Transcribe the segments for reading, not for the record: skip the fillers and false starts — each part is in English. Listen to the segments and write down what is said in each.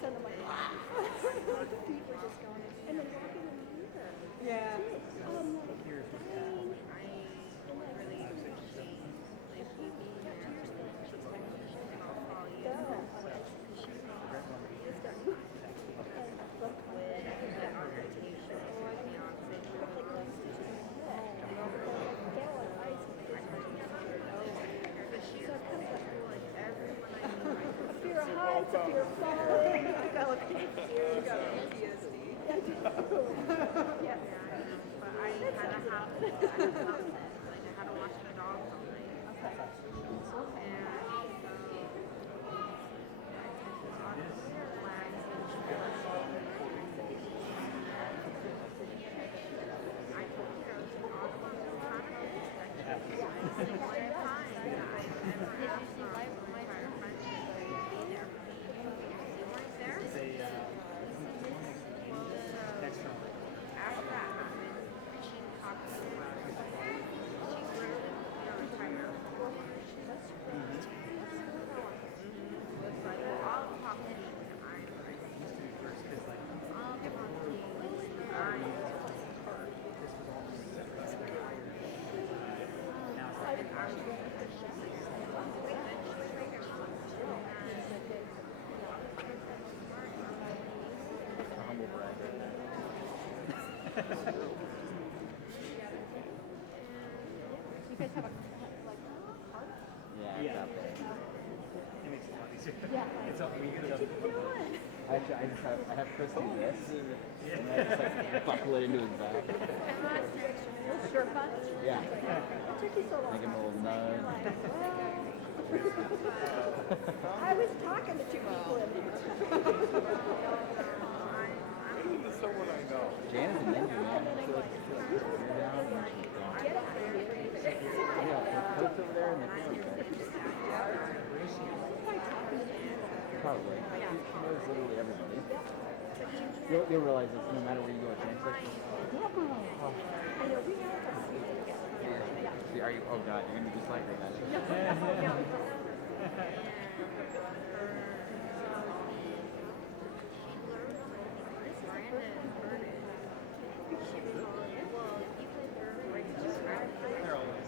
send them like, feet were just going, and then walking in the river. Yeah. Like, dying. And like, Really appreciate like you being there for me. And I'll call you. go. With the orientation with my fiance. But she's cool, like everyone I know. A fear of heights, a fear of falling. I felt You got PTSD. Yes. But I had to have like I had to watch the dogs all night. Okay. And flags and I told you I was in Ottawa so Canada. It's the one time that I've ever asked my entire friendship to be there for me. You weren't there? After that happened, she talked to me. She literally put me on a timer. Was like, well, I'll talk to you when I'm ready. I'll talk to you when I'm Humble brag. You guys have a like park? Yeah, Yeah. exactly. It makes it a lot easier. Yeah. It's all we What you been doing? Actually, I have Chris do this, and I just like buckle it into his back. Sure punch? Yeah, What took you so long? make him a little nudge. Like, well, I was talking to two people in there. Someone I know. Janet's a ninja, man. She like you're down and she's gone. Get it? Yeah, her coat's over there in the corner. Probably. She knows literally everybody. You'll realize this no matter where you go. Janet's like, I know, we have to see it together. see, are you? Oh God, you're gonna be just like her then. They're always.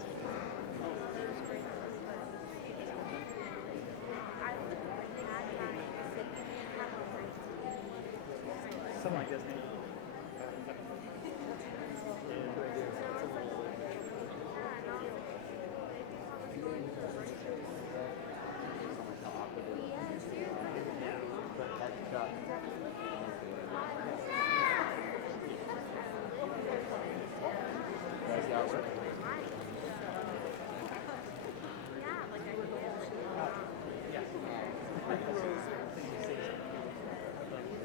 Something like this, maybe. How awkward it is. But that shot. Guys, that work? Yeah, like I did.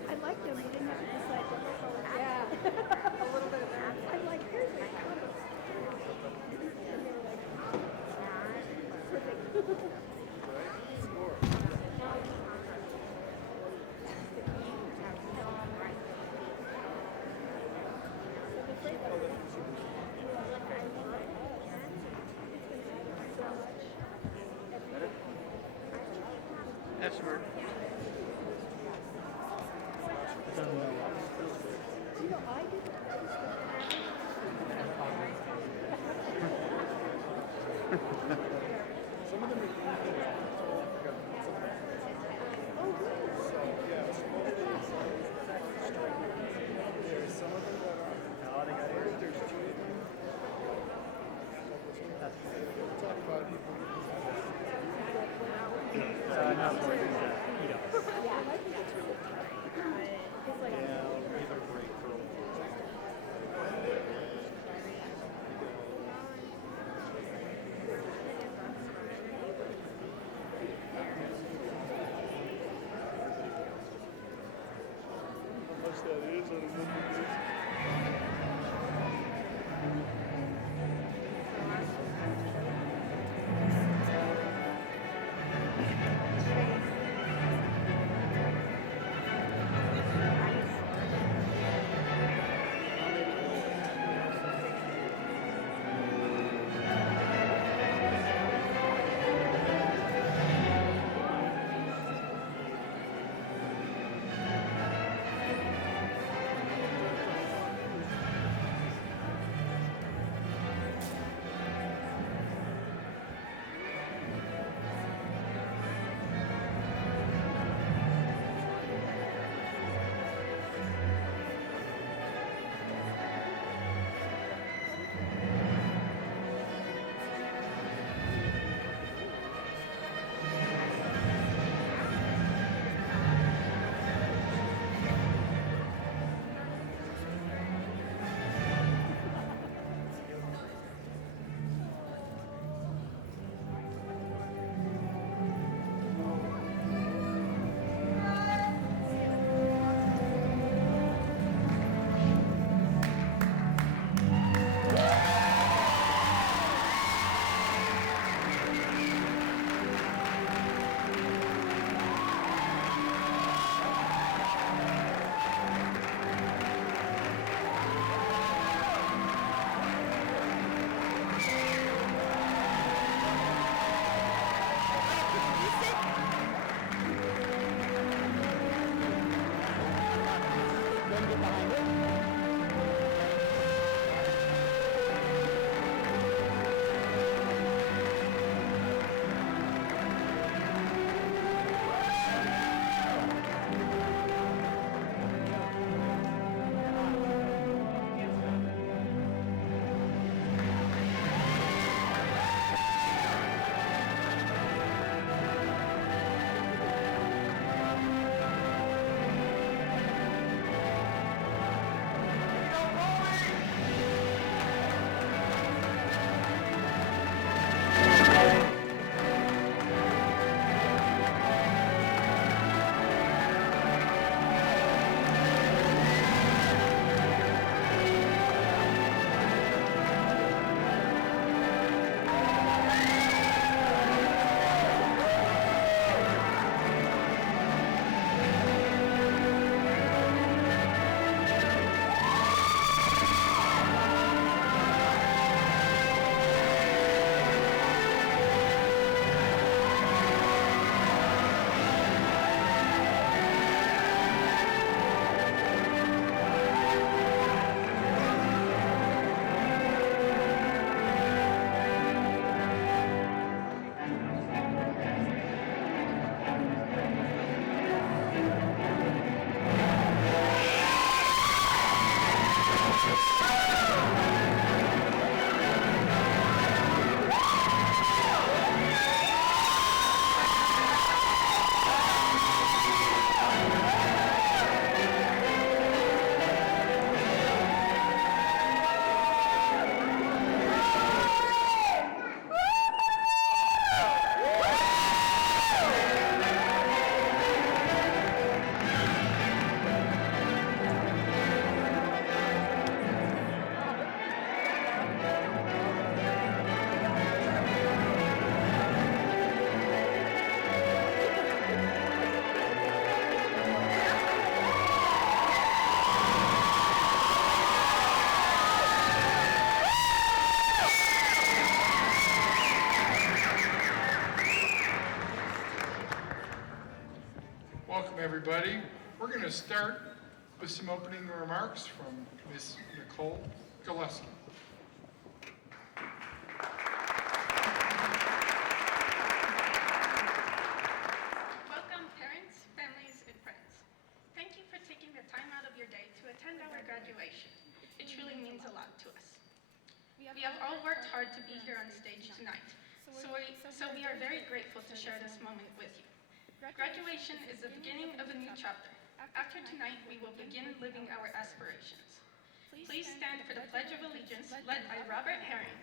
I liked him. He didn't have to decide what the color. Yeah. A little bit of that. I'm like, here's the color. That's weird. You know, I didn't. Some of them are there's some of them that are. Oh, they got it. There's two of them. We're talking about people. Not for these, Yeah, I think it's really tough. It's like, yeah, these are great for to start with some opening remarks from Ms. Nicole Gillespie. Welcome, parents, families, and friends. Thank you for taking the time out of your day to attend our graduation. It truly means a lot to us. We have all worked hard to be here on stage tonight, so we are very grateful to share this moment with you. Graduation is the beginning of a new chapter. After tonight, we will begin living our aspirations. Please stand for the Pledge of Allegiance, led by Robert Herring.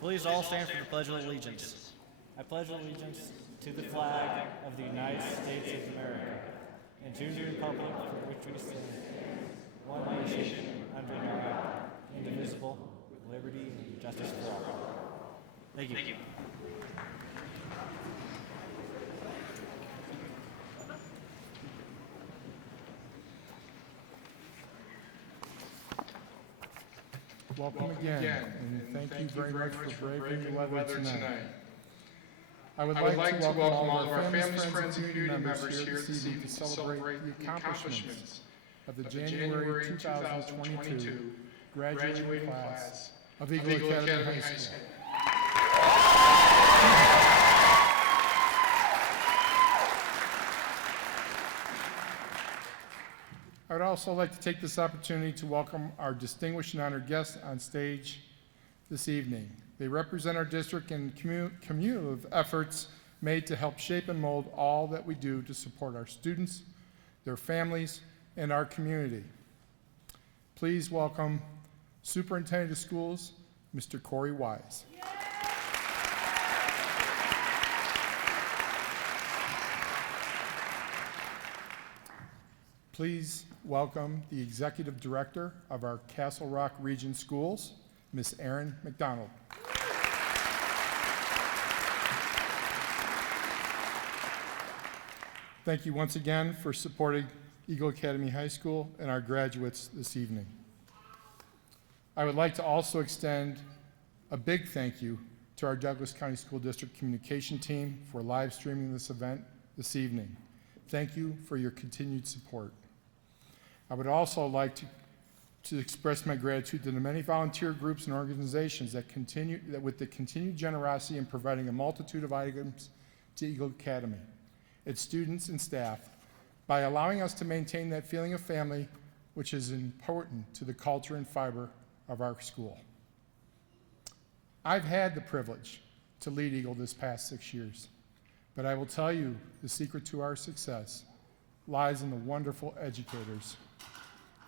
Please all stand for the Pledge of Allegiance. I pledge allegiance to the flag of the United States of America and to the republic for which we stand, one nation, under God, indivisible, with liberty and justice for all. Thank you. Thank you. Welcome again, and thank you very much for braving the weather tonight. I would like to welcome all of our families, friends, and community members here this evening to celebrate the accomplishments of the January 2022 graduating class of Eagle Academy High School. I would also like to take this opportunity to welcome our distinguished and honored guests on stage this evening. They represent our district and cumulative efforts made to help shape and mold all that we do to support our students, their families, and our community. Please welcome Superintendent of Schools, Mr. Corey Wise. Please welcome the Executive Director of our Castle Rock Region Schools, Ms. Erin McDonald. Thank you once again for supporting Eagle Academy High School and our graduates this evening. I would like to also extend a big thank you to our Douglas County School District communication team for live streaming this event this evening. Thank you for your continued support. I would also like to express my gratitude to the many volunteer groups and organizations that with the continued generosity in providing a multitude of items to Eagle Academy, its students and staff, by allowing us to maintain that feeling of family, which is important to the culture and fiber of our school. I've had the privilege to lead Eagle this past 6 years, but I will tell you the secret to our success lies in the wonderful educators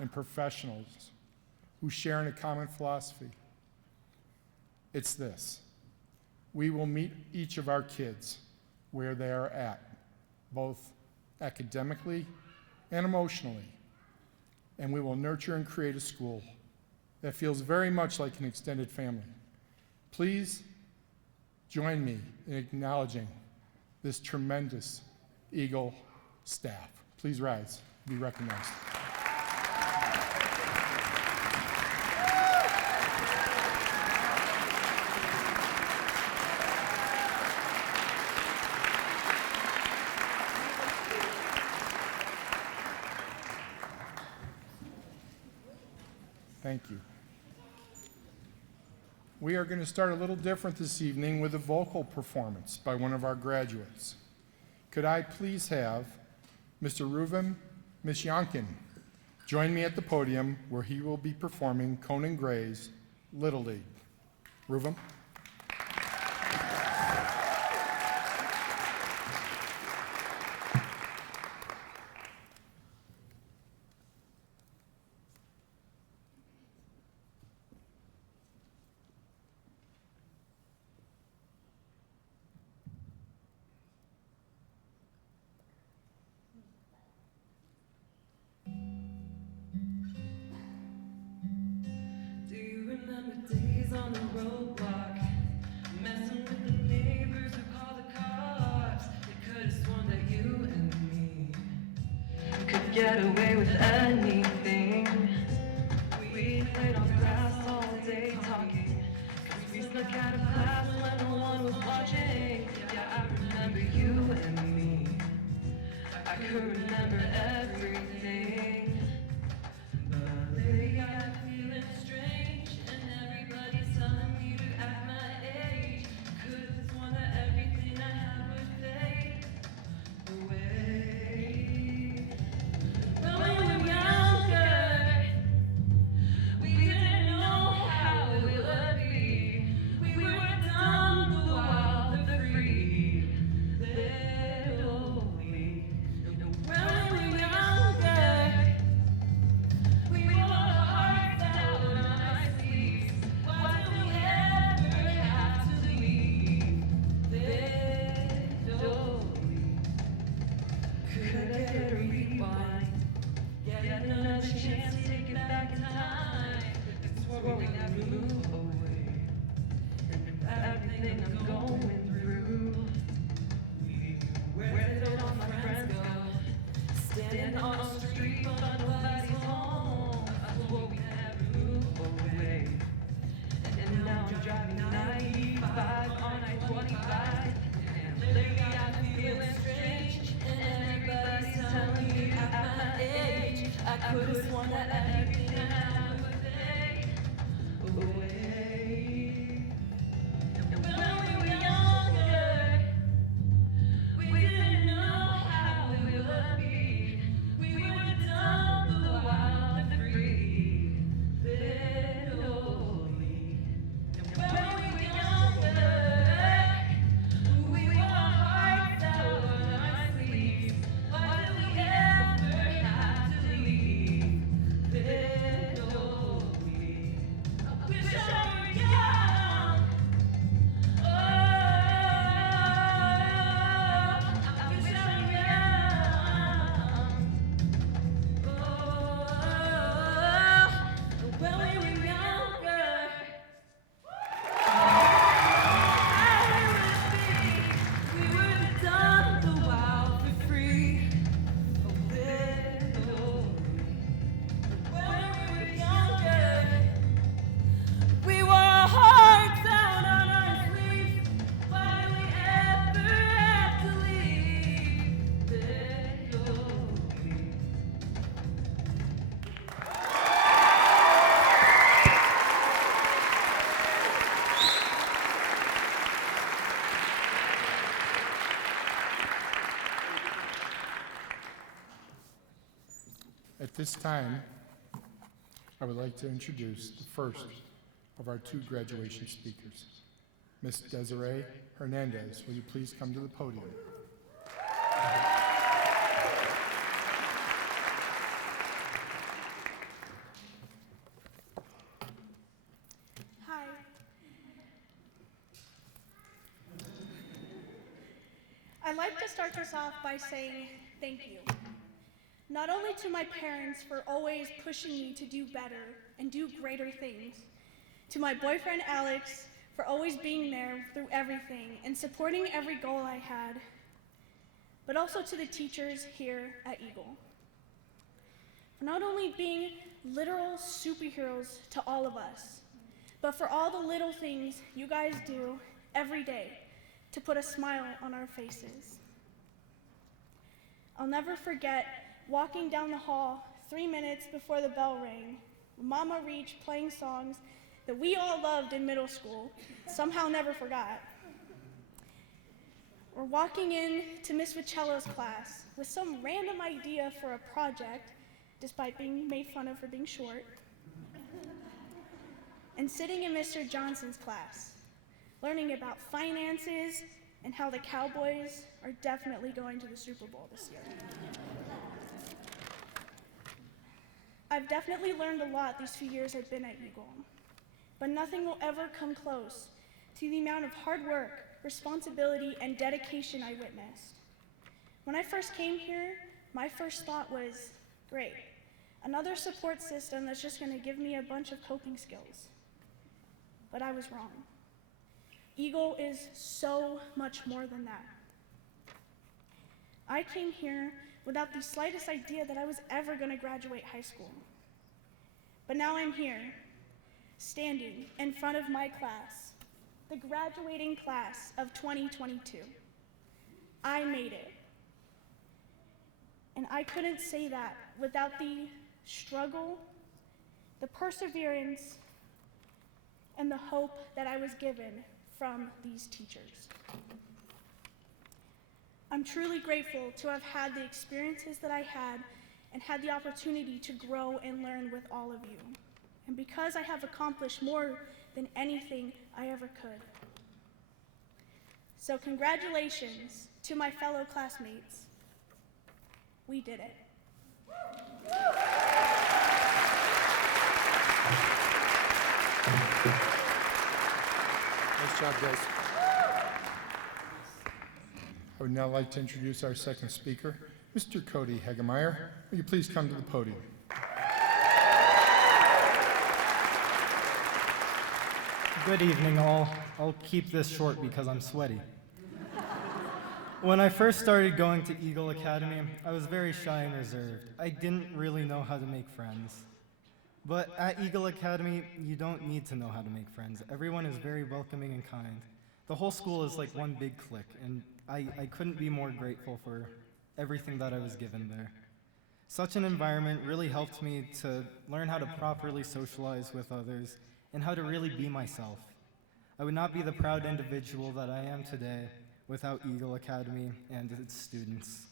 and professionals who share in a common philosophy. It's this: we will meet each of our kids where they are at, both academically and emotionally, and we will nurture and create a school that feels very much like an extended family. Please join me in acknowledging this tremendous Eagle staff. Please rise to be recognized. Thank you. We are going to start a little different this evening with a vocal performance by one of our graduates. Could I please have Mr. Reuven Mishyankin join me at the podium where he will be performing Conan Gray's Little League. Reuven. Days on the roadblock, messing with the neighbors who call the cops. They could have sworn that you and me could get away with anything. We played on grass all day talking, 'cause we snuck out of class when no one was watching. could remember everything. But lately I'm feeling strange, and everybody's telling me to act my age. Could've sworn that everything I had would fade away. When we were younger, we didn't know how it would be. We were dumb, the wild, the free, little we. When we were younger, we wore our hearts out on our sleeves. Why do we ever have to leave, little we? Could I get a rewind? Get another chance to take it back in time. It's where we never move away. And everything I'm going through, where did all my friends go? Standing on the street, but nobody's home. I swore we never move away. And now I'm driving 95 on I-25. And lately I'm feeling strange, and everybody's telling me at my age I could've sworn that everything I had would fade away. And when we were younger, we didn't know how it would be. We were dumb, the wild, the free, little we. And when we were younger, we wore our hearts out on our sleeves. Why did we ever have to leave, little we? I wish I were young. Oh, I wish I were young. Oh, when we were younger, we were the dumb, the wild, the free, little we. When we were younger, we wore our hearts out on our sleeves. Why do we ever have to leave, little we? At this time, I would like to introduce the first of our two graduation speakers. Miss Desiree Hernandez, will you please come to the podium? Hi. I'd like to start this off by saying thank you. Not only to my parents for always pushing me to do better and do greater things, to my boyfriend Alex for always being there through everything and supporting every goal I had, but also to the teachers here at Eagle, for not only being literal superheroes to all of us, but for all the little things you guys do every day to put a smile on our faces. I'll never forget walking down the hall 3 minutes before the bell rang, Mama Reach playing songs that we all loved in middle school, somehow never forgot. Or walking in to Miss Vicello's class with some random idea for a project, despite being made fun of for being short. And sitting in Mr. Johnson's class, learning about finances and how the Cowboys are definitely going to the Super Bowl this year. I've definitely learned a lot these few years I've been at Eagle, but nothing will ever come close to the amount of hard work, responsibility, and dedication I witnessed. When I first came here, my first thought was, great, another support system that's just going to give me a bunch of coping skills. But I was wrong. Eagle is so much more than that. I came here without the slightest idea that I was ever going to graduate high school. But now I'm here, standing in front of my class, the graduating class of 2022. I made it. And I couldn't say that without the struggle, the perseverance, and the hope that I was given from these teachers. I'm truly grateful to have had the experiences that I had and had the opportunity to grow and learn with all of you. And because I have accomplished more than anything I ever could. So congratulations to my fellow classmates. We did it. Nice job, guys. I would now like to introduce our second speaker, Mr. Cody Hegemeyer. Will you please come to the podium? Good evening, all. I'll keep this short because I'm sweaty. When I first started going to Eagle Academy, I was very shy and reserved. I didn't really know how to make friends. But at Eagle Academy, you don't need to know how to make friends. Everyone is very welcoming and kind. The whole school is like one big clique, and I couldn't be more grateful for everything that I was given there. Such an environment really helped me to learn how to properly socialize with others and how to really be myself. I would not be the proud individual that I am today without Eagle Academy and its students.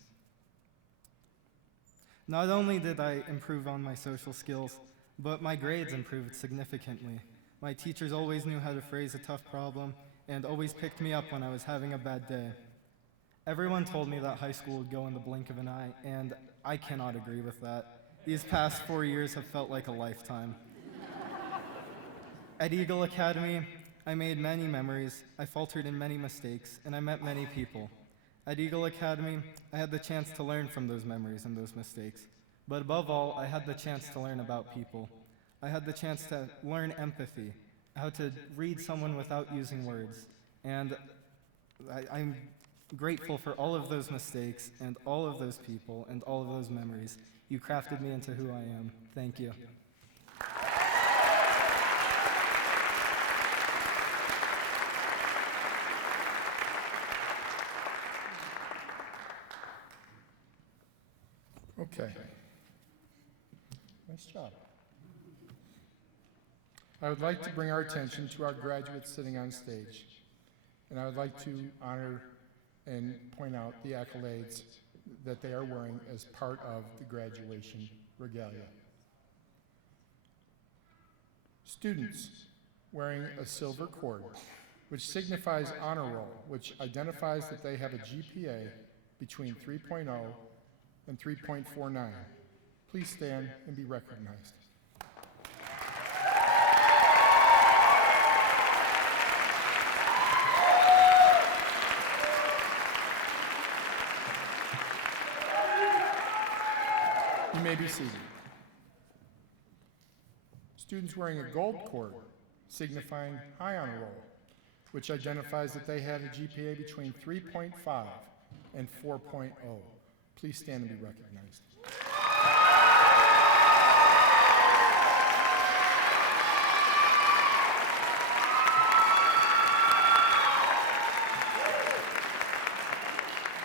Not only did I improve on my social skills, but my grades improved significantly. My teachers always knew how to phrase a tough problem and always picked me up when I was having a bad day. Everyone told me that high school would go in the blink of an eye, and I cannot agree with that. These past 4 years have felt like a lifetime. At Eagle Academy, I made many memories, I faltered in many mistakes, and I met many people. At Eagle Academy, I had the chance to learn from those memories and those mistakes. But above all, I had the chance to learn about people. I had the chance to learn empathy, how to read someone without using words. And I'm grateful for all of those mistakes and all of those people and all of those memories. You crafted me into who I am. Thank you. Okay. Nice job. I would like to bring our attention to our graduates sitting on stage. And I would like to honor and point out the accolades that they are wearing as part of the graduation regalia. Students wearing a silver cord, which signifies honor roll, which identifies that they have a GPA between 3.0 and 3.49. Please stand and be recognized. You may be seated. Students wearing a gold cord, signifying high honor roll, which identifies that they had a GPA between 3.5 and 4.0. Please stand and be recognized.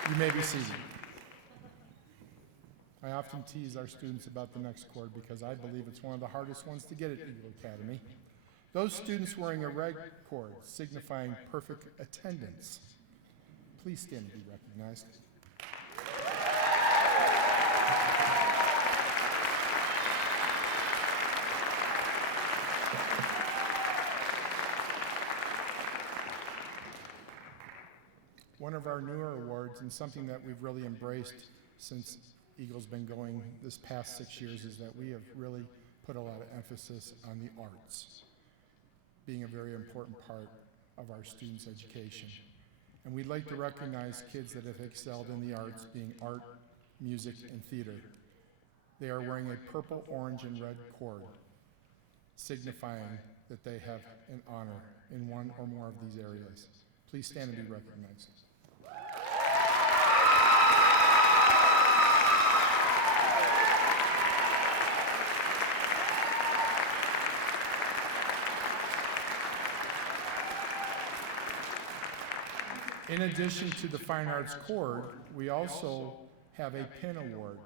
You may be seated. I often tease our students about the next cord because I believe it's one of the hardest ones to get at Eagle Academy. Those students wearing a red cord, signifying perfect attendance. Please stand and be recognized. One of our newer awards, and something that we've really embraced since Eagle's been going this past 6 years, is that we have really put a lot of emphasis on the arts, being a very important part of our students' education. And we'd like to recognize kids that have excelled in the arts, being art, music, and theater. They are wearing a purple, orange, and red cord, signifying that they have an honor in one or more of these areas. Please stand and be recognized. In addition to the Fine Arts Cord, we also have a PIN award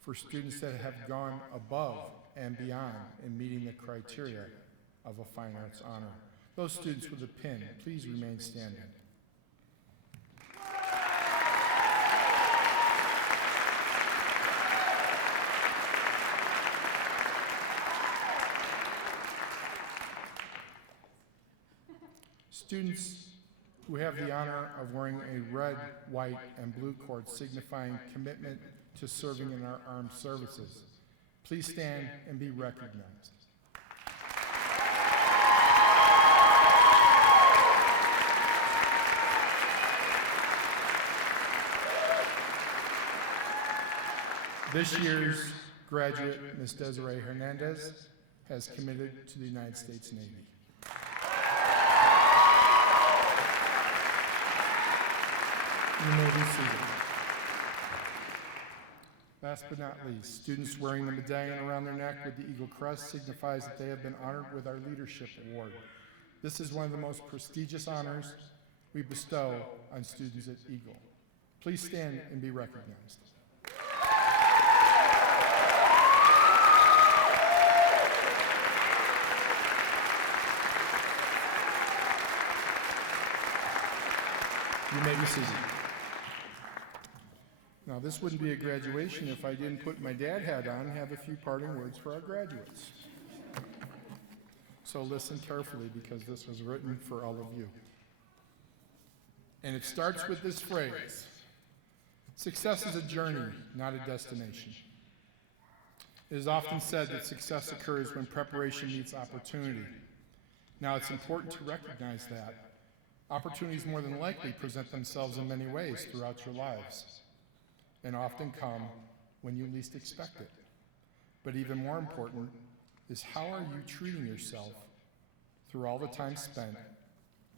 for students that have gone above and beyond in meeting the criteria of a fine arts honor. Those students with a PIN, please remain standing. Students who have the honor of wearing a red, white, and blue cord signifying commitment to serving in our armed services, please stand and be recognized. This year's graduate, Ms. Desiree Hernandez, has committed to the United States Navy. You may be seated. Last but not least, students wearing the medallion around their neck with the Eagle Crest signifies that they have been honored with our Leadership Award. This is one of the most prestigious honors we bestow on students at Eagle. Please stand and be recognized. You may be seated. Now, this wouldn't be a graduation if I didn't put my dad hat on and have a few parting words for our graduates. So listen carefully because this was written for all of you. And it starts with this phrase: success is a journey, not a destination. It is often said that success occurs when preparation meets opportunity. Now, it's important to recognize that opportunities more than likely present themselves in many ways throughout your lives, and often come when you least expect it. But even more important is, how are you treating yourself through all the time spent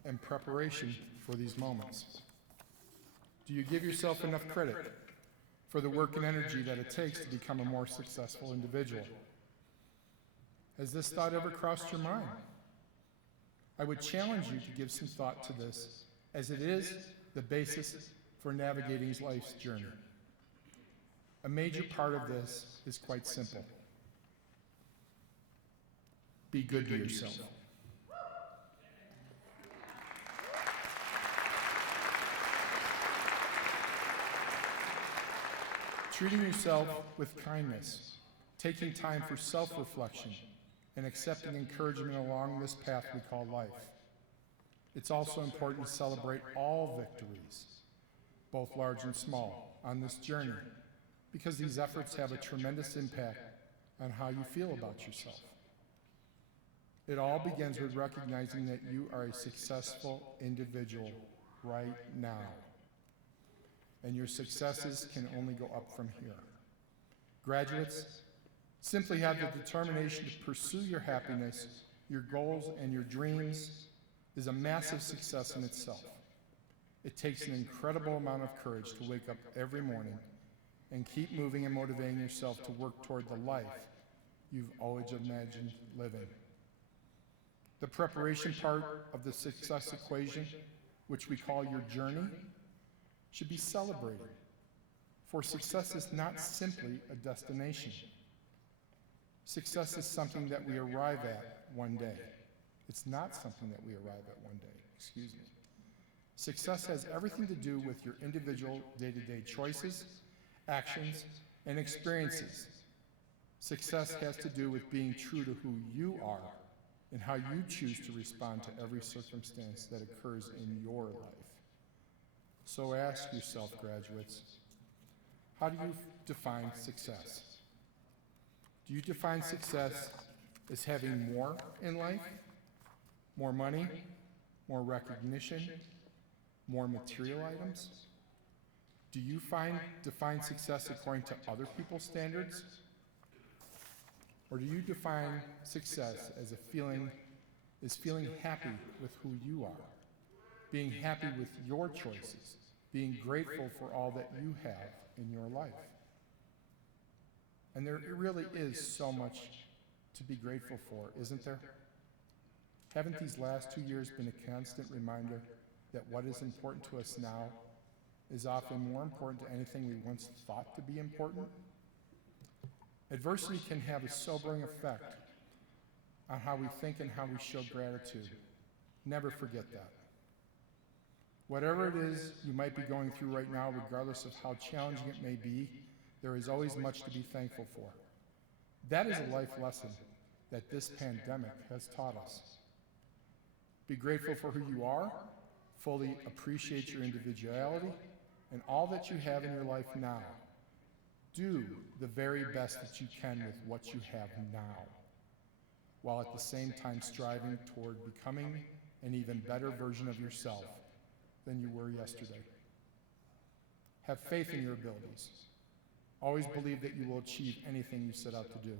in preparation for these moments? Do you give yourself enough credit for the work and energy that it takes to become a more successful individual? Has this thought ever crossed your mind? I would challenge you to give some thought to this, as it is the basis for navigating life's journey. A major part of this is quite simple. Be good to yourself. Treating yourself with kindness, taking time for self-reflection, and accepting encouragement along this path we call life. It's also important to celebrate all victories, both large and small, on this journey, because these efforts have a tremendous impact on how you feel about yourself. It all begins with recognizing that you are a successful individual right now, and your successes can only go up from here. Graduates, simply have the determination to pursue your happiness, your goals, and your dreams is a massive success in itself. It takes an incredible amount of courage to wake up every morning and keep moving and motivating yourself to work toward the life you've always imagined living. The preparation part of the success equation, which we call your journey, should be celebrated, for success is not simply a destination. Success is something that we arrive at one day. It's not something that we arrive at one day, excuse me. Success has everything to do with your individual day-to-day choices, actions, and experiences. Success has to do with being true to who you are and how you choose to respond to every circumstance that occurs in your life. So ask yourself, graduates, how do you define success? Do you define success as having more in life? More money? More recognition? More material items? Do you define success according to other people's standards? Or do you define success as feeling happy with who you are, being happy with your choices, being grateful for all that you have in your life? And there really is so much to be grateful for, isn't there? Haven't these last 2 years been a constant reminder that what is important to us now is often more important to anything we once thought to be important. Adversity can have a sobering effect on how we think and how we show gratitude. Never forget that. Whatever it is you might be going through right now, regardless of how challenging it may be, there is always much to be thankful for. That is a life lesson that this pandemic has taught us. Be grateful for who you are, fully appreciate your individuality, and all that you have in your life now. Do the very best that you can with what you have now, while at the same time striving toward becoming an even better version of yourself than you were yesterday. Have faith in your abilities. Always believe that you will achieve anything you set out to do.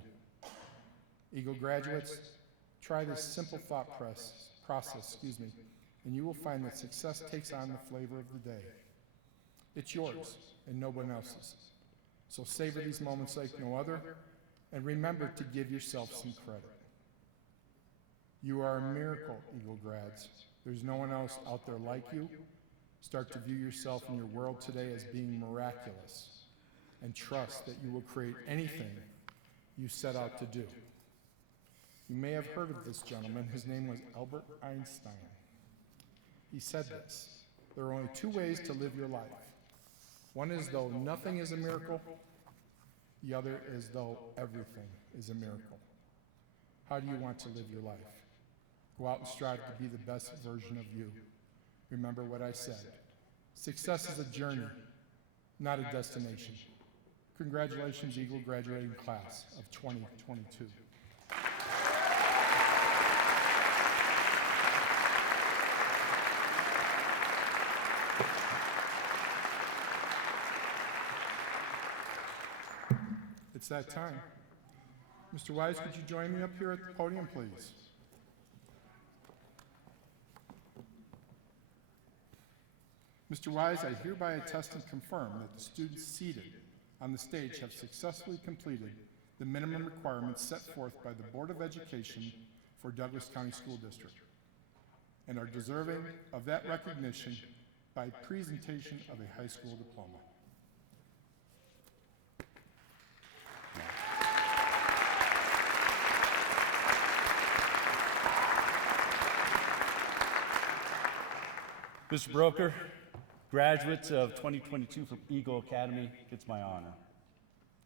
Eagle graduates, try this simple thought process, and you will find that success takes on the flavor of the day. It's yours and no one else's. So savor these moments like no other, and remember to give yourself some credit. You are a miracle, Eagle grads. There's no one else out there like you. Start to view yourself in your world today as being miraculous, and trust that you will create anything you set out to do. You may have heard of this gentleman. His name was Albert Einstein. He said this: there are only two ways to live your life. One is though nothing is a miracle. The other is though everything is a miracle. How do you want to live your life? Go out and strive to be the best version of you. Remember what I said. Success is a journey, not a destination. Congratulations, Eagle graduating class of 2022. It's that time. Mr. Wise, could you join me up here at the podium, please? Mr. Wise, I hereby attest and confirm that the students seated on the stage have successfully completed the minimum requirements set forth by the Board of Education for Douglas County School District and are deserving of that recognition by presentation of a high school diploma. Mr. Broker, graduates of 2022 from Eagle Academy, it's my honor.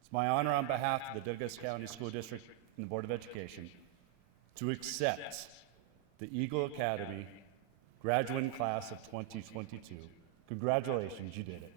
It's my honor on behalf of the Douglas County School District and the Board of Education to accept the Eagle Academy graduating class of 2022. Congratulations, you did it.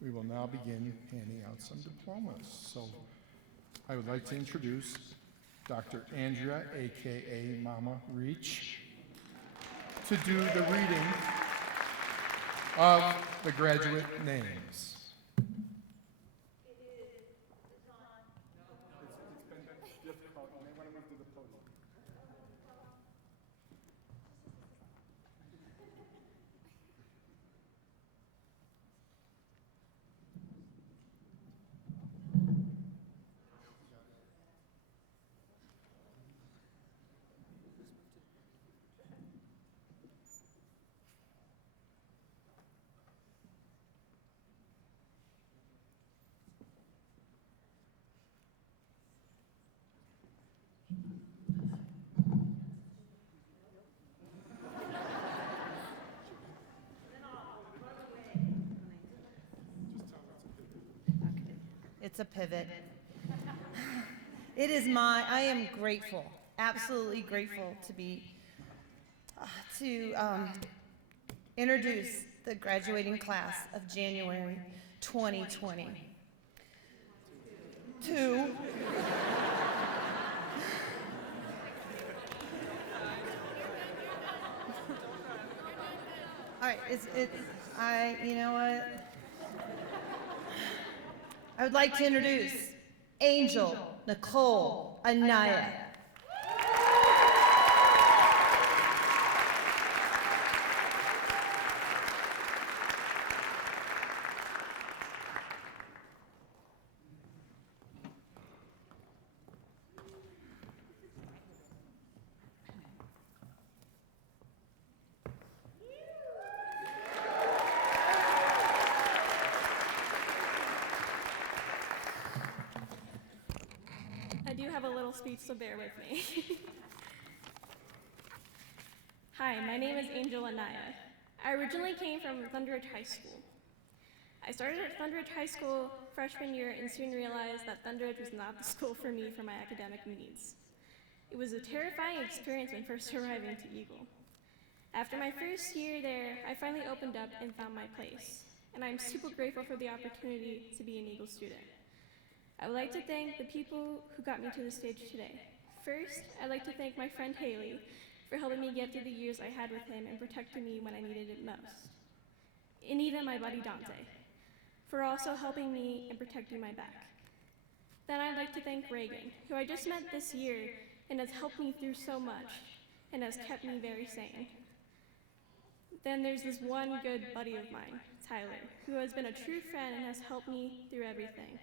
We will now begin handing out some diplomas. So I would like to introduce Dr. Andrea, AKA Mama Reach, to do the reading of the graduate names. It's a pivot. I am grateful, absolutely grateful to be, introduce the graduating class of January 2020. All right, you know what? I would like to introduce Angel Nicole Anaya. do have a little speech, so bear with me. Hi, my name is Angel Anaya. I originally came from Thunderidge High School. I started at Thunderidge High School freshman year and soon realized that Thunderidge was not the school for me for my academic needs. It was a terrifying experience when first arriving to Eagle. After my first year there, I finally opened up and found my place, and I'm super grateful for the opportunity to be an Eagle student. I would like to thank the people who got me to the stage today. First, I'd like to thank my friend Haley for helping me get through the years I had with him and protecting me when I needed it most. And even my buddy Dante for also helping me and protecting my back. Then I'd like to thank Reagan, who I just met this year and has helped me through so much and has kept me very sane. Then there's this one good buddy of mine, Tyler, who has been a true friend and has helped me through everything.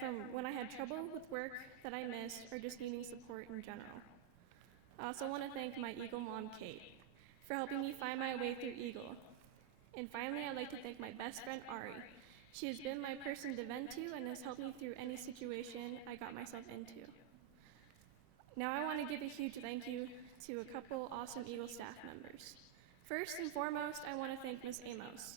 From when I had trouble with work that I missed or just needing support in general. I also want to thank my Eagle mom, Kate, for helping me find my way through Eagle. And finally, I'd like to thank my best friend, Ari. She has been my person to vent to and has helped me through any situation I got myself into. Now I want to give a huge thank you to a couple awesome Eagle staff members. First and foremost, I want to thank Miss Amos,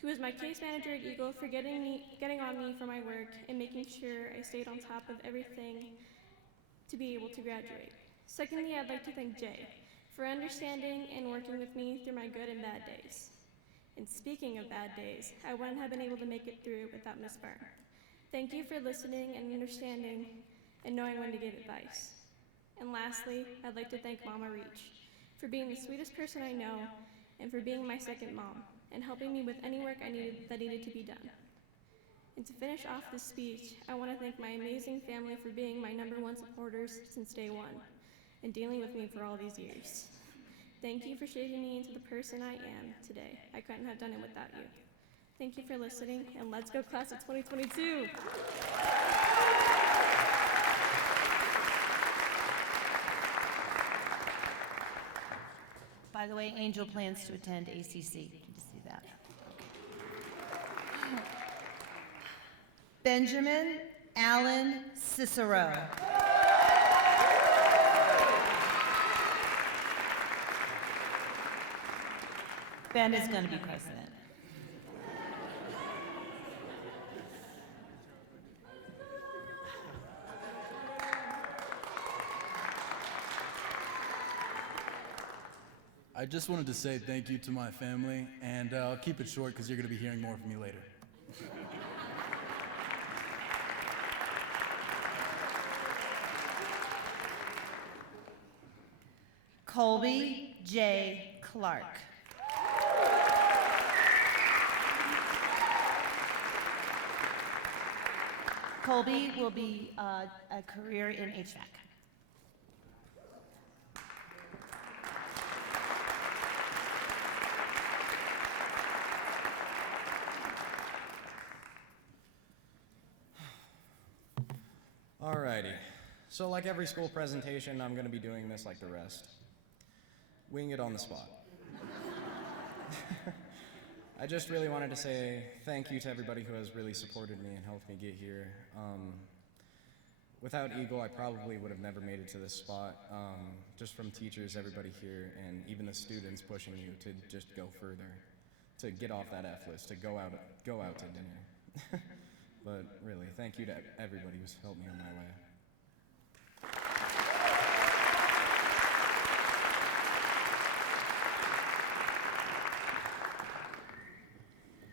who is my case manager at Eagle, for getting on me for my work and making sure I stayed on top of everything to be able to graduate. Secondly, I'd like to thank Jay for understanding and working with me through my good and bad days. And speaking of bad days, I wouldn't have been able to make it through without Miss Byrne. Thank you for listening and understanding and knowing when to give advice. And lastly, I'd like to thank Mama Reach for being the sweetest person I know and for being my second mom and helping me with any work that needed to be done. And to finish off this speech, I want to thank my amazing family for being my #1 supporters since day one and dealing with me for all these years. Thank you for shaping me into the person I am today. I couldn't have done it without you. Thank you for listening, and let's go class of 2022. By the way, Angel plans to attend ACC. Did you see that? Benjamin Allen Cicero. Ben is going to be president. I just wanted to say thank you to my family, and I'll keep it short because you're going to be hearing more from me later. Colby J. Clark. Colby will be a career in HVAC. Alrighty, so like every school presentation, I'm going to be doing this like the rest. Wing it on the spot. I just really wanted to say thank you to everybody who has really supported me and helped me get here. Without Eagle, I probably would have never made it to this spot, just from teachers, everybody here, and even the students pushing you to just go further, to get off that F list, to go out to dinner. But really, thank you to everybody who's helped me on my way.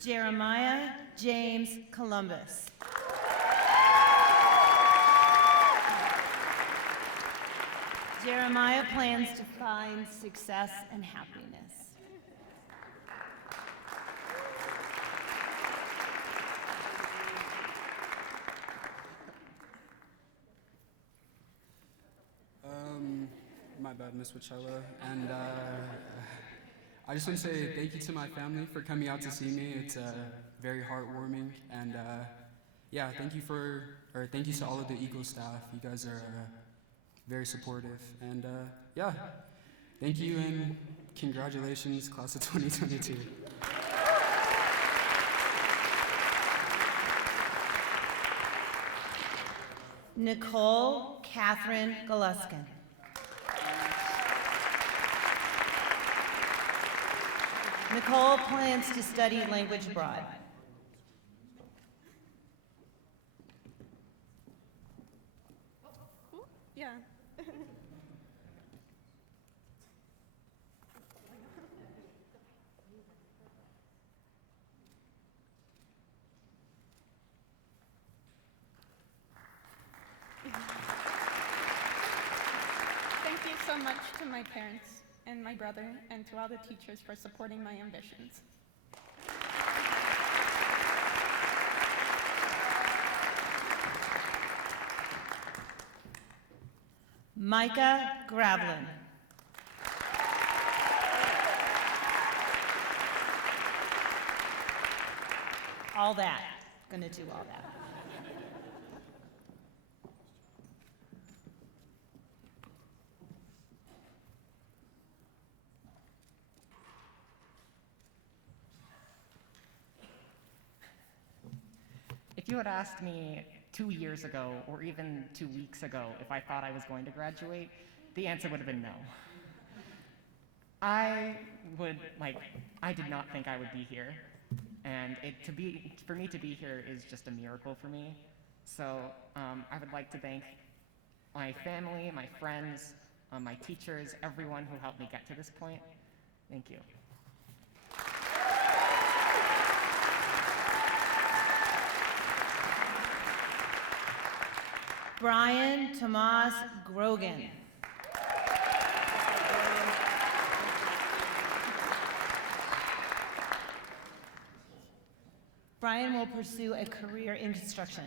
Jeremiah James Columbus. Jeremiah plans to find success and happiness. My bad, Miss Wachella, and I just want to say thank you to my family for coming out to see me. It's very heartwarming, and yeah, thank you to all of the Eagle staff. You guys are very supportive, and yeah, thank you and congratulations, class of 2022. Nicole Catherine Galuskin. Nicole plans to study language abroad. Yeah. Thank you so much to my parents and my brother and to all the teachers for supporting my ambitions. Micah Gravlin. All that. Gonna do all that. If you had asked me 2 years ago or even 2 weeks ago if I thought I was going to graduate, the answer would have been no. I did not think I would be here. And for me to be here is just a miracle for me. So I would like to thank my family, my friends, my teachers, everyone who helped me get to this point. Thank you. Brian Tomas Grogan. Brian will pursue a career in construction.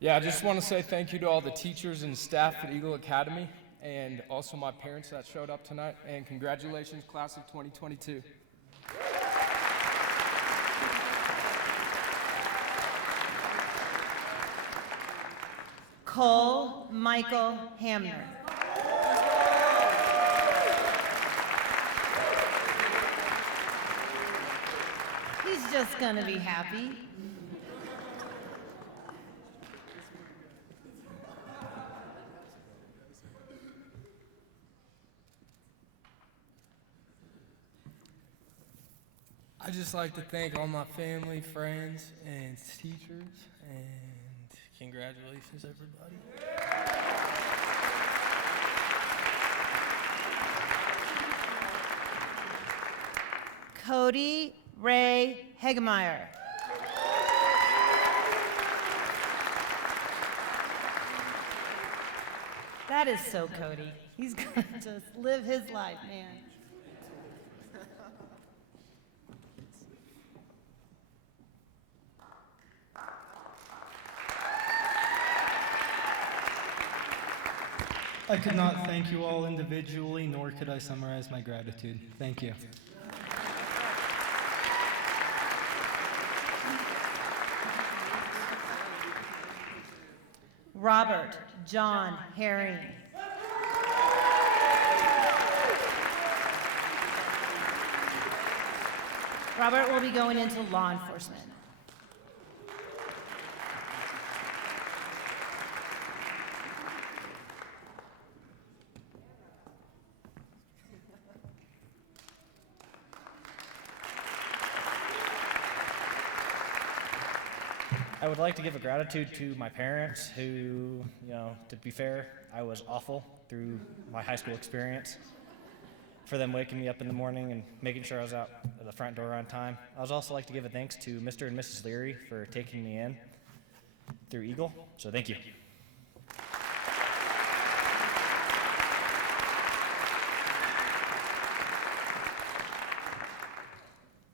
Yeah, I just want to say thank you to all the teachers and staff at Eagle Academy, and also my parents that showed up tonight, and congratulations, class of 2022. Cole Michael Hamner. He's just gonna be happy. I'd just like to thank all my family, friends, and teachers, and congratulations, everybody. Cody Ray Hegemeyer. That is so Cody. He's gonna just live his life, man. I could not thank you all individually, nor could I summarize my gratitude. Thank you. Robert John Herring. Robert will be going into law enforcement. I would like to give a gratitude to my parents who, to be fair, I was awful through my high school experience. For them waking me up in the morning and making sure I was out at the front door on time. I would also like to give a thanks to Mr. and Mrs. Leary for taking me in through Eagle, so thank you.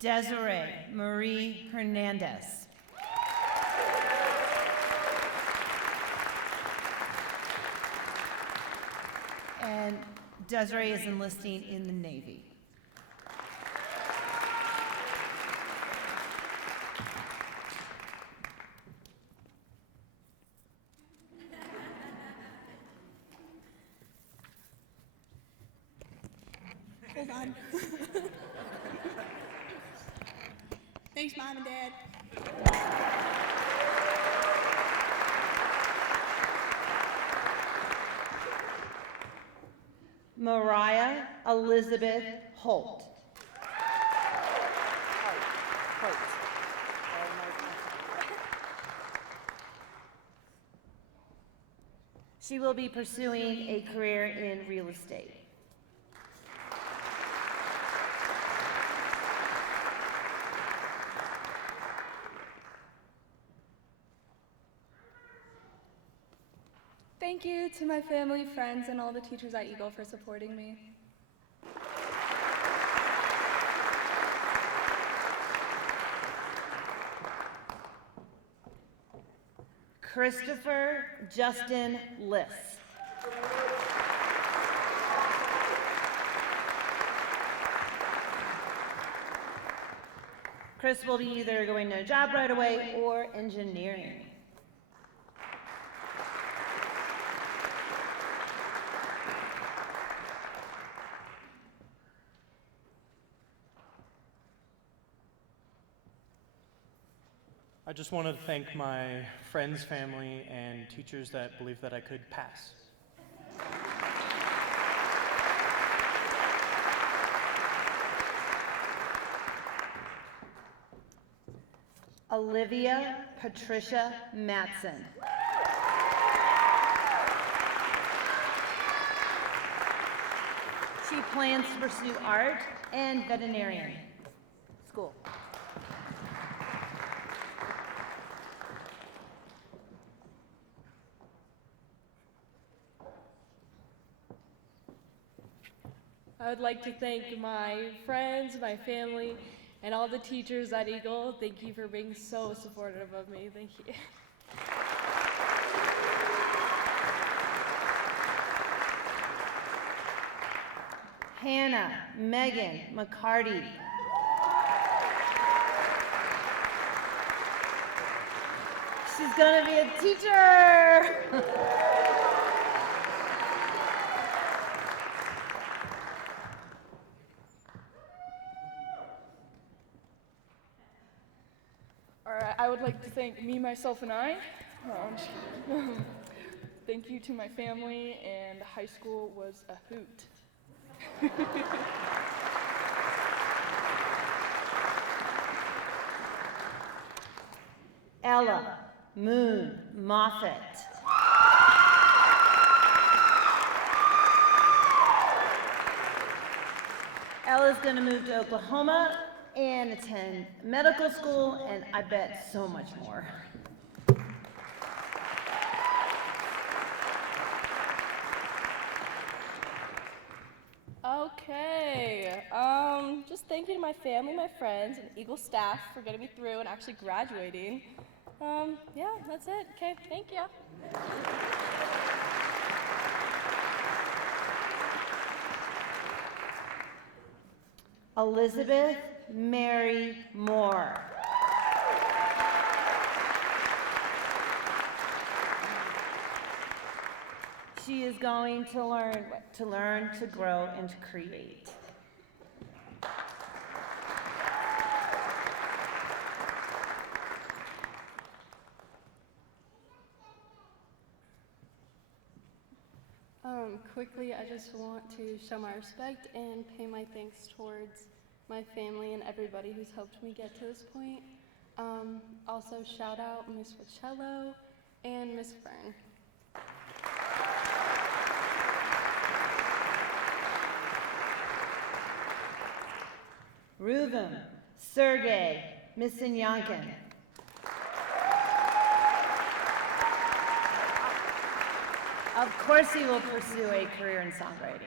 Desiree Marie Hernandez. And Desiree is enlisting in the Navy. hold on. Thanks, Mom and Dad. Mariah Elizabeth Holt. She will be pursuing a career in real estate. Thank you to my family, friends, and all the teachers at Eagle for supporting me. Christopher Justin Liss. Chris will be either going to a job right away or engineering. I just want to thank my friends, family, and teachers that believed that I could pass. Olivia Patricia Matson. She plans to pursue art and veterinarian school. I would like to thank my friends, my family, and all the teachers at Eagle. Thank you for being so supportive of me. Thank you. Hannah Megan McCarty. She's gonna be a teacher. I would like to thank me, myself, and I. Thank you to my family, and high school was a hoot. Ella Moon Moffett. Ella's gonna move to Oklahoma and attend medical school, and I bet so much more. Okay, just thank you to my family, my friends, and Eagle staff for getting me through and actually graduating. Yeah, that's it. Okay, thank you. Elizabeth Mary Moore. She is going to learn, to grow, and to create. Quickly, I just want to show my respect and pay my thanks towards my family and everybody who's helped me get to this point. Also, shout out Miss Ficello and Miss Fern. Reuven Sergey Misinyankin. Of course he will pursue a career in songwriting.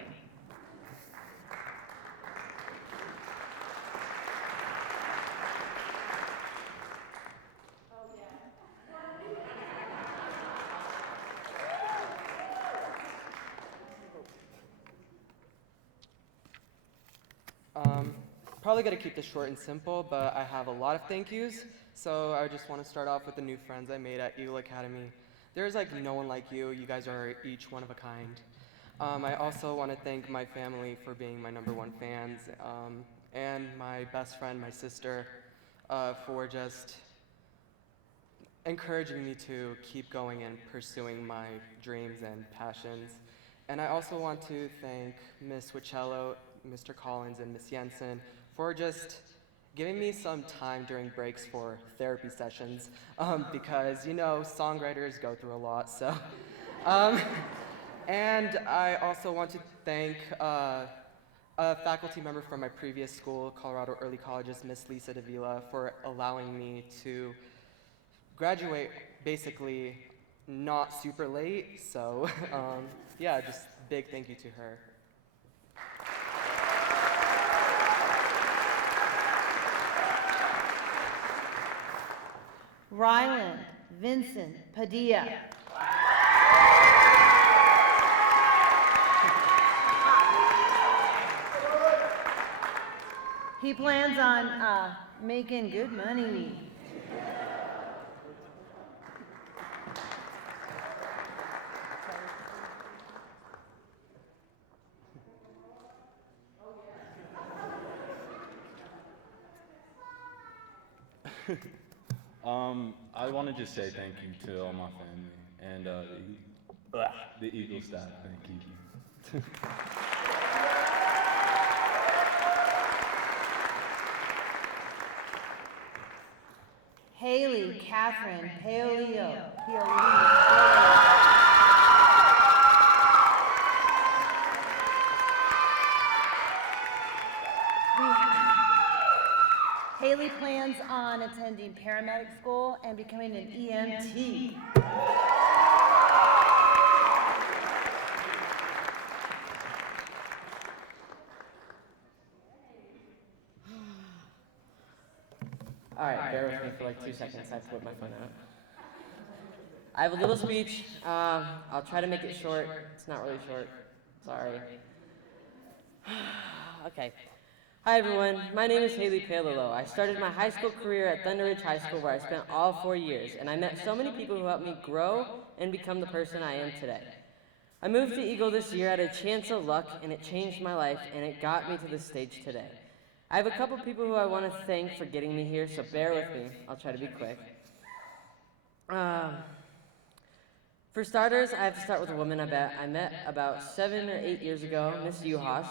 Probably gonna keep this short and simple, but I have a lot of thank yous. So I just want to start off with the new friends I made at Eagle Academy. There's like no one like you. You guys are each one of a kind. I also want to thank my family for being my #1 fans, and my best friend, my sister, for just encouraging me to keep going and pursuing my dreams and passions. And I also want to thank Ms. Wicello, Mr. Collins, and Ms. Jensen for just giving me some time during breaks for therapy sessions, because, you know, songwriters go through a lot, so. And I also want to thank a faculty member from my previous school, Colorado Early Colleges, Miss Lisa Davila, for allowing me to graduate basically not super late. So yeah, just big thank you to her. Ryland Vincent Padilla. He plans on making good money. I want to just say thank you to all my family and the Eagle staff. Thank you. Haley Catherine Paolillo. Haley plans on attending paramedic school and becoming an EMT. All right, bear with me for like 2 seconds. I have to whip my phone out. I have a little speech. I'll try to make it short. It's not really short. Sorry. Okay. Hi everyone, my name is Haley Paolillo. I started my high school career at Thunder Ridge High School where I spent all 4 years, and I met so many people who helped me grow and become the person I am today. I moved to Eagle this year at a chance of luck, and it changed my life, and it got me to this stage today. I have a couple people who I want to thank for getting me here, so bear with me. I'll try to be quick. For starters, I have to start with a woman I met about 7 or 8 years ago, Miss Uhas.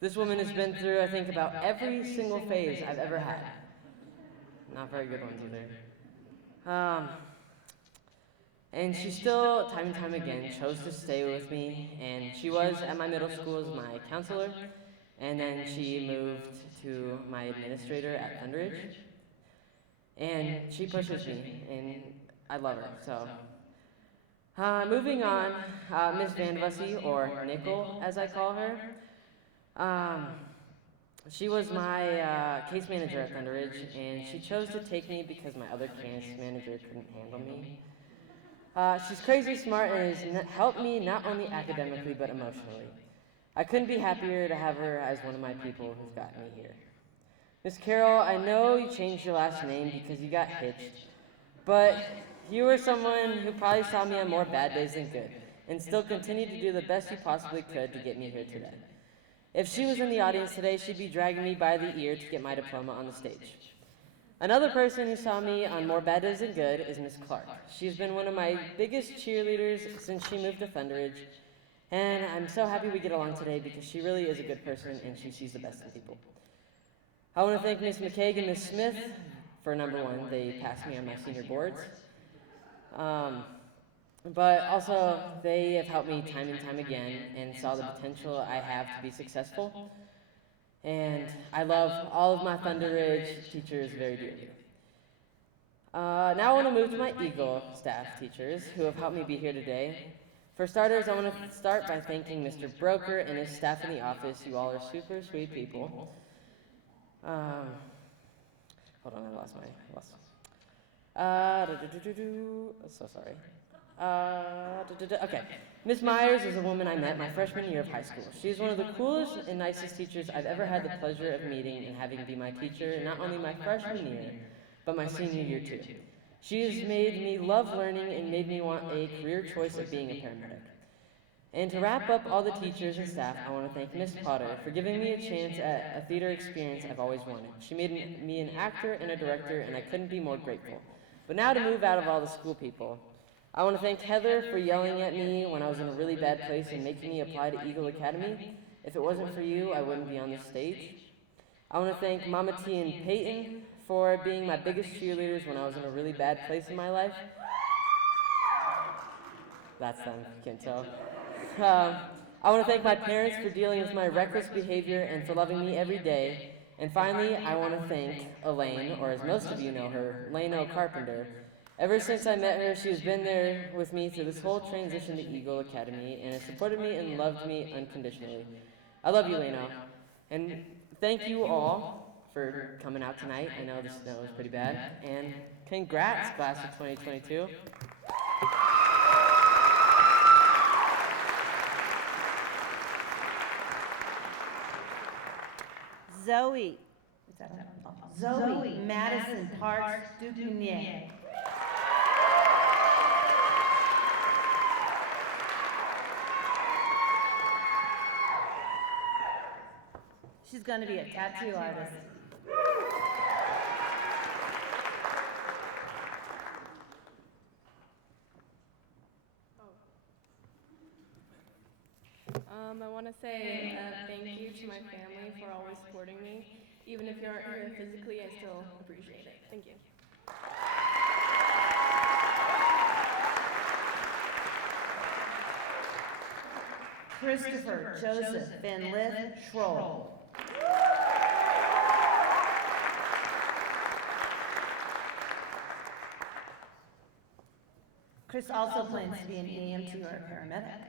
This woman has been through, I think, about every single phase I've ever had. Not very good ones either. And she still, time and time again, chose to stay with me, and she was at my middle school as my counselor, and then she moved to my administrator at Thunder Ridge. And she pushes me, and I love her, so. Moving on, Miss Van Vussy, or Nickel, as I call her. She was my case manager at Thunder Ridge, and she chose to take me because my other case manager couldn't handle me. She's crazy smart and has helped me not only academically but emotionally. I couldn't be happier to have her as one of my people who's got me here. Miss Carroll, I know you changed your last name because you got hitched, but you were someone who probably saw me on more bad days than good, and still continued to do the best you possibly could to get me here today. If she was in the audience today, she'd be dragging me by the ear to get my diploma on the stage. Another person who saw me on more bad days than good is Miss Clark. She's been one of my biggest cheerleaders since she moved to Thunder Ridge, and I'm so happy we get along today because she really is a good person and she sees the best in people. I want to thank Miss McCaig and Miss Smith for #1. They passed me on my senior boards. But also, they have helped me time and time again and saw the potential I have to be successful. And I love all of my Thunder Ridge teachers very dearly. Now I want to move to my Eagle staff teachers who have helped me be here today. For starters, I want to start by thanking Mr. Broker and his staff in the office. You all are super sweet people. Hold on, I lost. So sorry. Okay. Miss Myers is a woman I met my freshman year of high school. She is one of the coolest and nicest teachers I've ever had the pleasure of meeting and having be my teacher, not only my freshman year, but my senior year too. She has made me love learning and made me want a career choice of being a paramedic. And to wrap up all the teachers and staff, I want to thank Miss Potter for giving me a chance at a theater experience I've always wanted. She made me an actor and a director, and I couldn't be more grateful. But now to move out of all the school people. I want to thank Heather for yelling at me when I was in a really bad place and making me apply to Eagle Academy. If it wasn't for you, I wouldn't be on this stage. I want to thank Mama T and Peyton for being my biggest cheerleaders when I was in a really bad place in my life. That's them, you can't tell. I want to thank my parents for dealing with my reckless behavior and for loving me every day. And finally, I want to thank Elaine, or as most of you know her, Lano Carpenter. Ever since I met her, she's been there with me through this whole transition to Eagle Academy and has supported me and loved me unconditionally. I love you, Lano. And thank you all for coming out tonight. I know the snow is pretty bad. And congrats, class of 2022. Zoe. Zoe Madison Parks Dupunier. She's going to be a tattoo artist. I want to say thank you to my family for always supporting me. Even if you aren't here physically, I still appreciate it. Thank you. Christopher Joseph Van Lith Schroll. Chris also plans to be an EMT or a paramedic.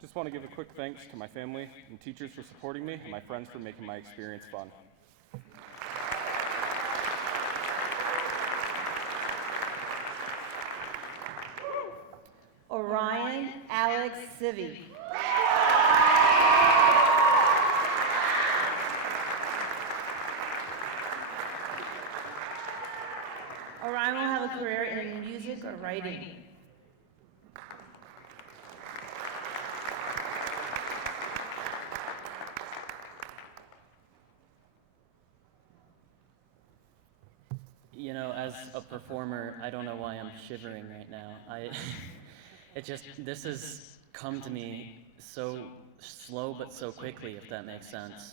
Just want to give a quick thanks to my family and teachers for supporting me and my friends for making my experience fun. Orion Alex Civi. Orion will have a career in music or writing. You know, as a performer, I don't know why I'm shivering right now. This has come to me so slow but so quickly, if that makes sense.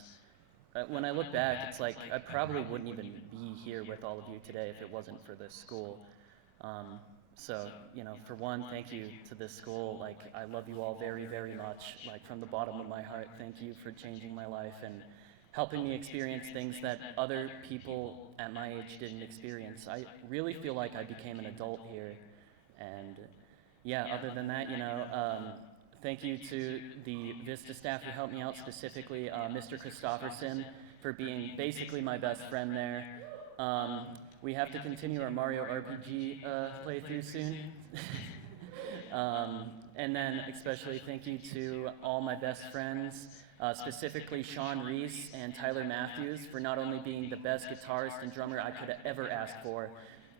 When I look back, it's like I probably wouldn't even be here with all of you today if it wasn't for this school. So, you know, for one, thank you to this school. Like, I love you all very, very much. Like, from the bottom of my heart, thank you for changing my life and helping me experience things that other people at my age didn't experience. I really feel like I became an adult here. And yeah, other than that, you know, thank you to the Vista staff who helped me out, specifically Mr. Christofferson for being basically my best friend there. We have to continue our Mario RPG playthrough soon. And then especially thank you to all my best friends, specifically Sean Reese and Tyler Matthews for not only being the best guitarist and drummer I could have ever asked for,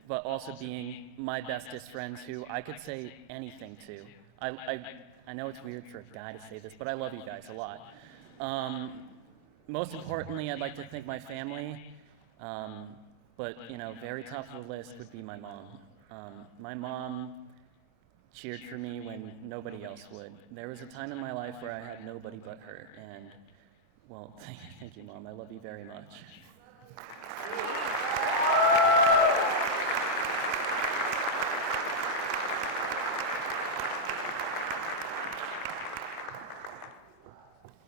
but also being my bestest friends who I could say anything to. I know it's weird for a guy to say this, but I love you guys a lot. Most importantly, I'd like to thank my family, but you know, very top of the list would be my mom. My mom cheered for me when nobody else would. There was a time in my life where I had nobody but her, and well, thank you, Mom. I love you very much.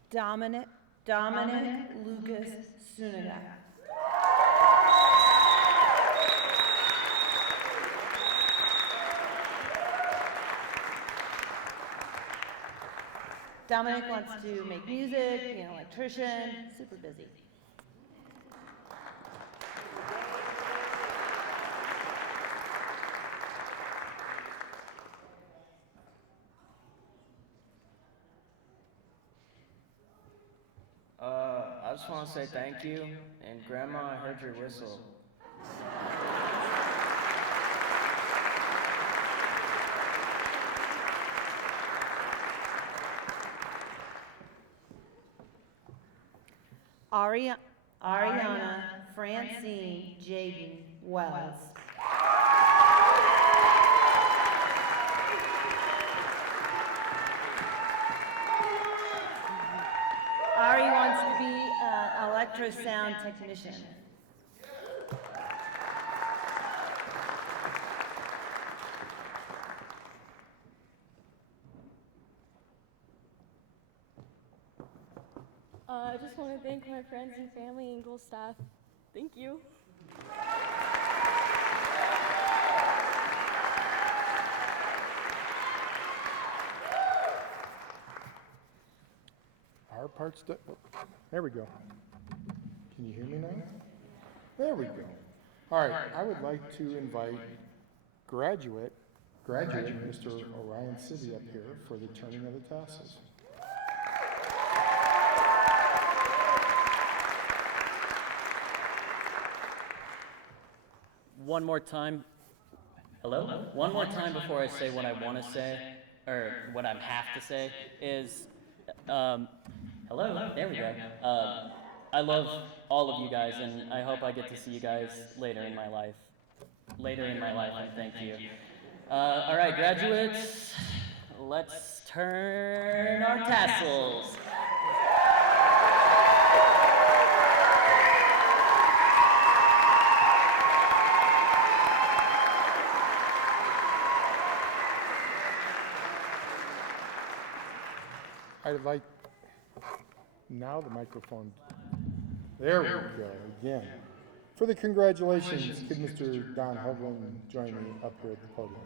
Dominic Lucas Suniga. Dominic wants to make music, be an electrician, super busy. As just want to say thank you, and Grandma, I heard your whistle. Ariana Francine Jaden Wells. Ari wants to be an electrosound technician. I just want to thank my friends and family and Eagle staff. Thank you. Our part's done. There we go. Can you hear me now? There we go. All right, I would like to invite graduate Mr. Orion Civy up here for the turning of the tassels. One more time. Hello? One more time before I say what I want to say, or what I have to say, is, hello? There we go. I love all of you guys, and I hope I get to see you guys later in my life. And thank you. All right, graduates, let's turn our tassels. I'd like, now the microphone, there we go, again. For the congratulations, could Mr. Don Hovland join me up here at the podium?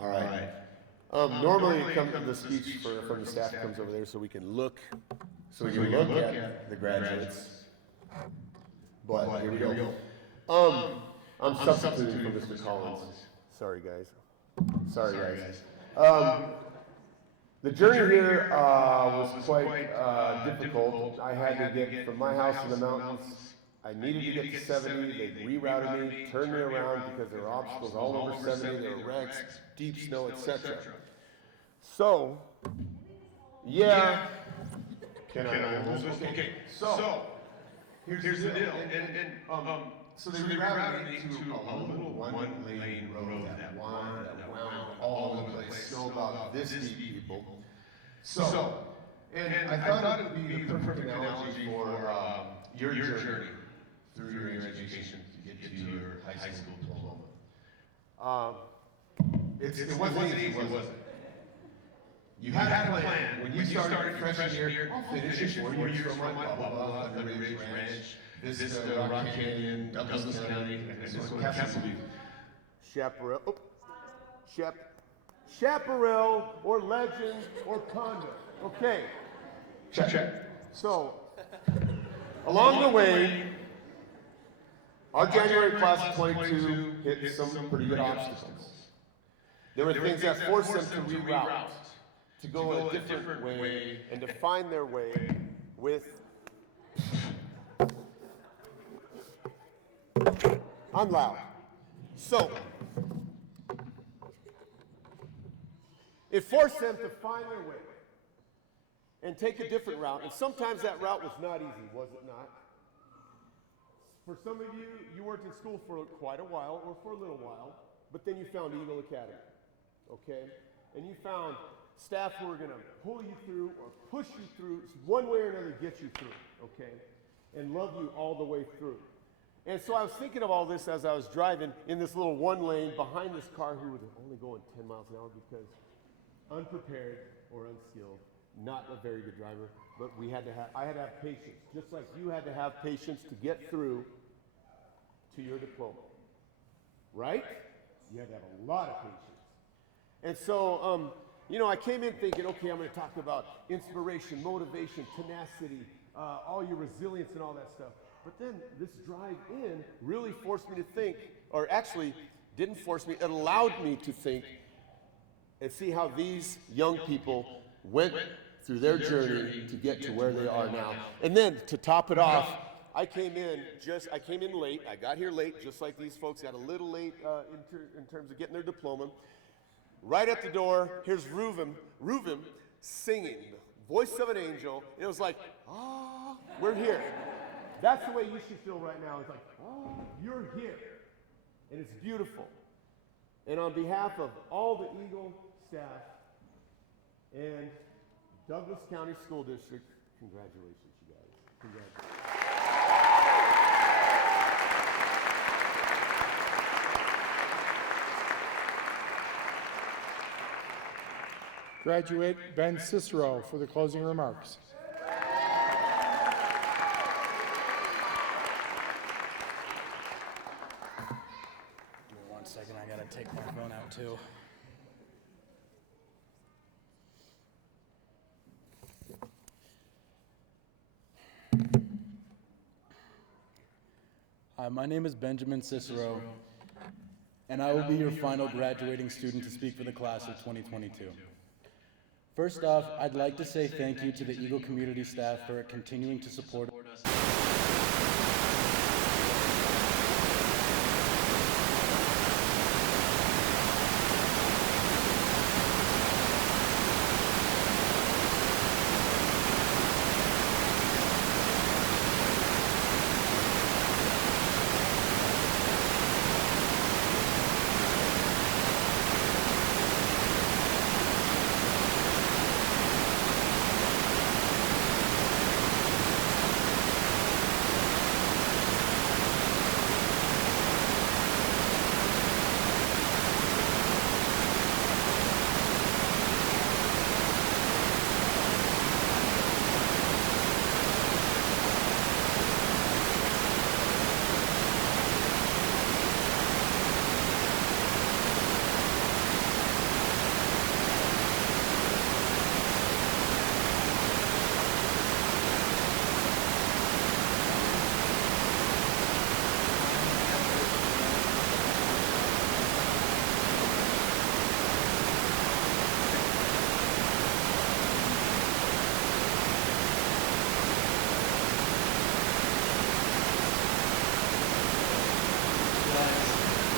All right. Normally, the speech from the staff comes over there so we can look at the graduates. But here we go. I'm substituting for Mr. Collins. Sorry, guys. The journey here was quite difficult. I had to get from my house to the mountains. I needed to get to 70. They rerouted me, turned me around because there were obstacles all over 70. There were wrecks, deep snow, etc. So, yeah. Can I hold this? Okay. So, here's the deal. So they rerouted me to a little one-lane road that wound all over the place, snow about this deep, people. So, and I thought it would be the perfect analogy for your journey through your education to get to your high school diploma. It wasn't easy, was it? You had a plan. When you started freshman year, I'll finish it 4 years from my blah, blah, blah, the Ridge Ranch, visit Rock Canyon, Douglas County, and this is what Castleview. Chaparral, or Legend, or Condo. Okay. Check. So, along the way, our January class of 22 hit some pretty good obstacles. There were things that forced them to reroute, to go a different way, and to find their way with... I'm loud. So, it forced them to find their way and take a different route. And sometimes that route was not easy, was it not? For some of you, you weren't in school for quite a while or for a little while, but then you found Eagle Academy, okay? And you found staff who were going to pull you through or push you through, one way or another get you through, okay? And love you all the way through. And so I was thinking of all this as I was driving in this little one lane behind this car who was only going 10 miles an hour because unprepared or unskilled, not a very good driver, but I had to have patience, just like you had to have patience to get through to your diploma, right? You had to have a lot of patience. And so, I came in thinking, okay, I'm going to talk about inspiration, motivation, tenacity, all your resilience and all that stuff. But then this drive in really forced me to think, or actually didn't force me, it allowed me to think and see how these young people went through their journey to get to where they are now. And then to top it off, I came in late. I got here late, just like these folks got a little late in terms of getting their diploma. Right at the door, here's Reuven singing, the voice of an angel. And it was like, we're here. That's the way you should feel right now. It's like, you're here. And it's beautiful. And on behalf of all the Eagle staff and Douglas County School District, congratulations, you guys. Congratulations. Graduate Ben Cicero for the closing remarks. Give me 1 second, I gotta take my phone out too. Hi, my name is Benjamin Cicero, and I will be your final graduating student to speak for the class of 2022. First off, I'd like to say thank you to the Eagle community staff for continuing to support us.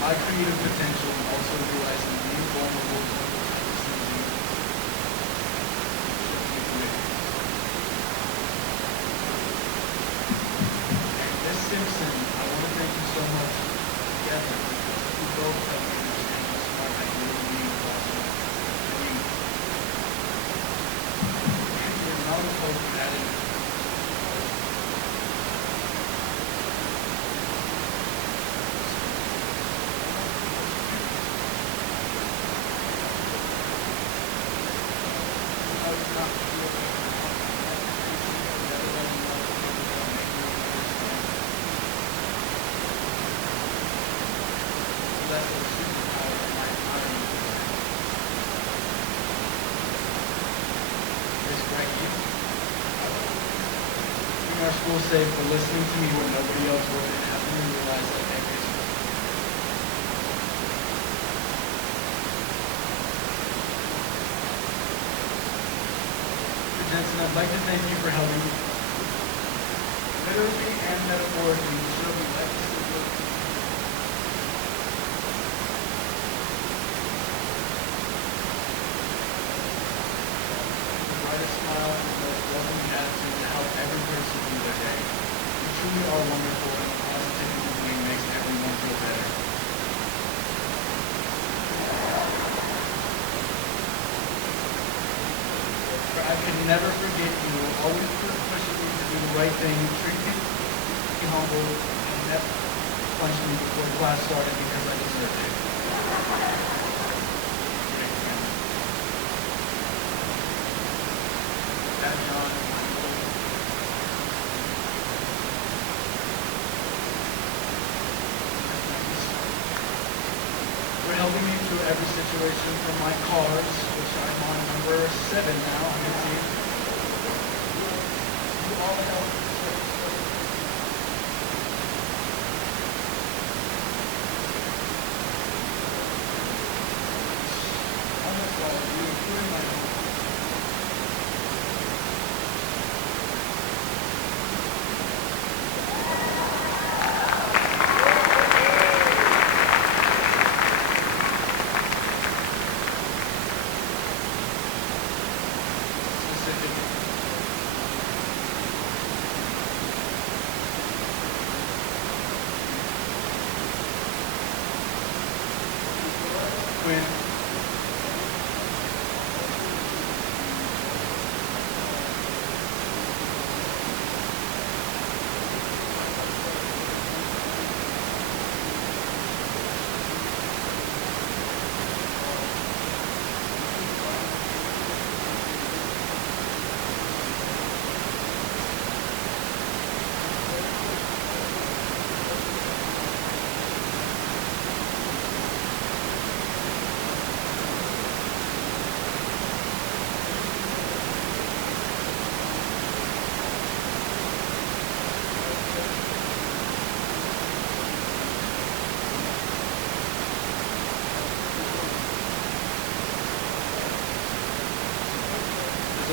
My creative potential and also realizing being vulnerable and Ms. Simpson, I want to thank you so much. Together, we both helped me understand how smart I really need also. And the amount of hope that is. Our school safe for listening to me when nobody else would, and having me realize that every Mr. Jensen, I'd like to thank you for helping me literally and metaphorically show me life is good. The brightest smile and the most welcoming attitude to help every person through their day. You truly are wonderful, and the positivity you bring makes everyone feel better. I can never forget you, always pushing me to do the right thing, treating me humble, and never punched me before class started because I deserved it. That John, for helping me through every situation from my cars, which I'm on number 7 now, on your team. You all help.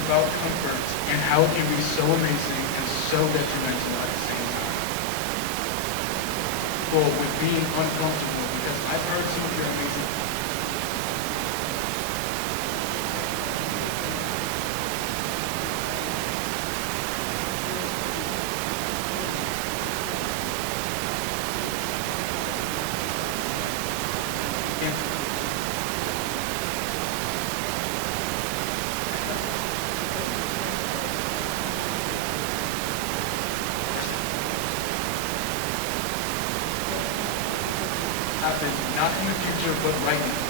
about comfort and how it can be so amazing and so detrimental at the same time. But with being uncomfortable, because I've heard some of your amazing happen, not in the future, but right now.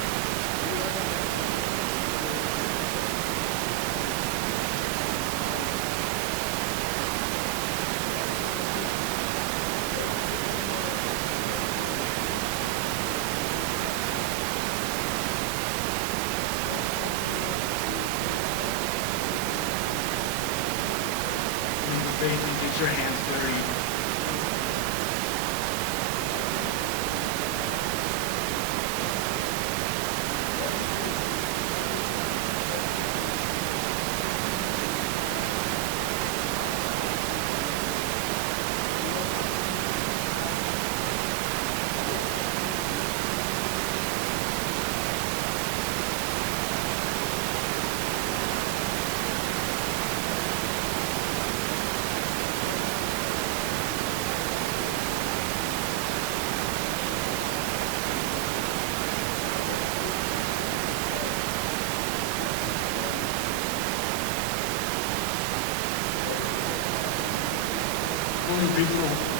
Use the faith and get your hands dirty. Only people